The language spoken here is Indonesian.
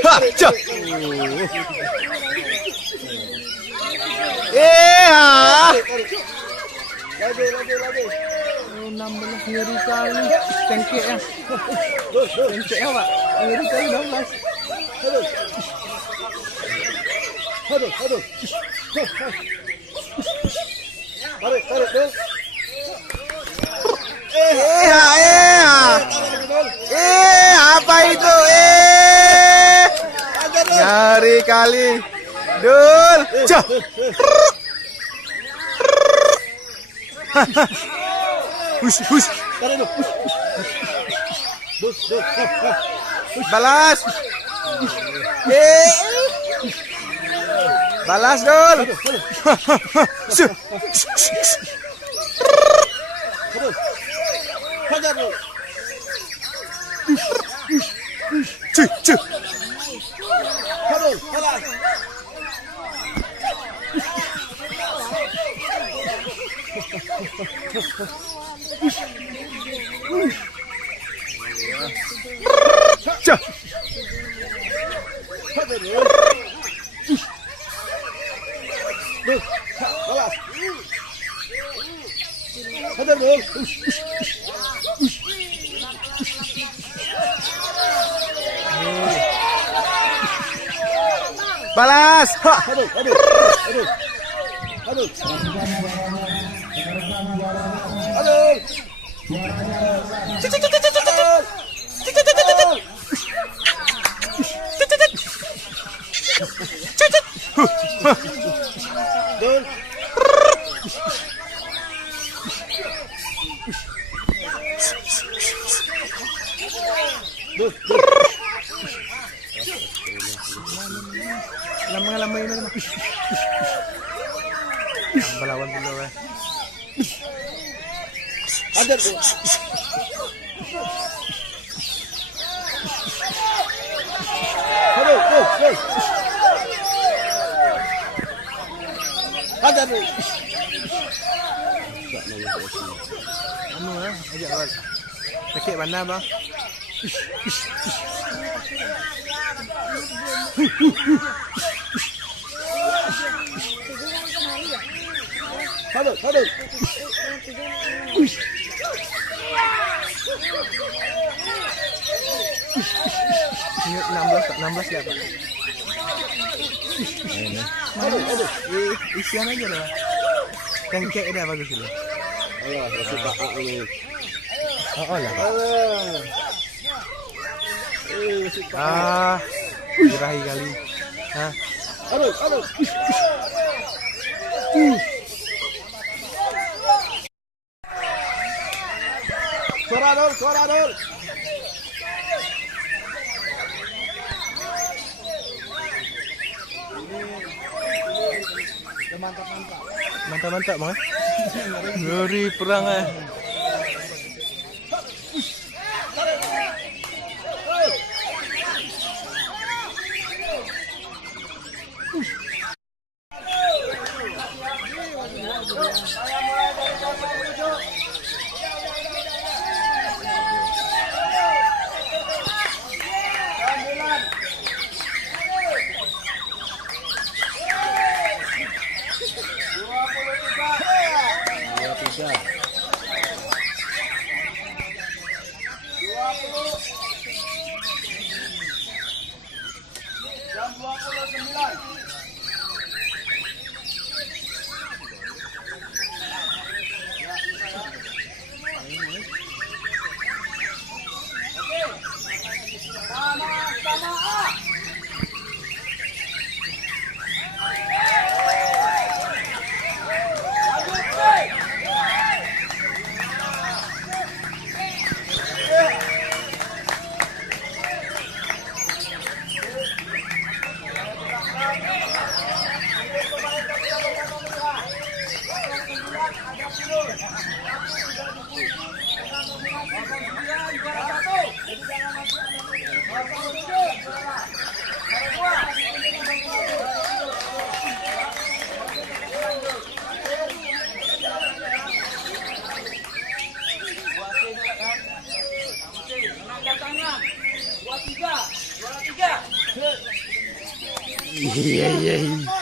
Ha, cah. Ah. 16 ngeri kali. Cengkek ya. Cengkek ya, Pak. Ngeri kali 16. Aduh. Tarik, Dul. Apa itu? Nyari kali. Dul. Cah. Hush. Balas. Balas, Dul. Cuh. Cah. Balas. Aduh. Lamang na naman. Ang balawan dulu eh. Ada tuh. Halo. Ada tuh. Anu ya, ajak pakai mana bang? Halo. Ini 16 ya Pak. Halo. Isian aja lah. Cengkek dia bagus ini. Ayo, kasih Pak ini. Oh lah Pak. Halo. Birahi kali. Hah? Halo. Suara dul. Mantap bang. Ngeri perang eh. Iya, iya.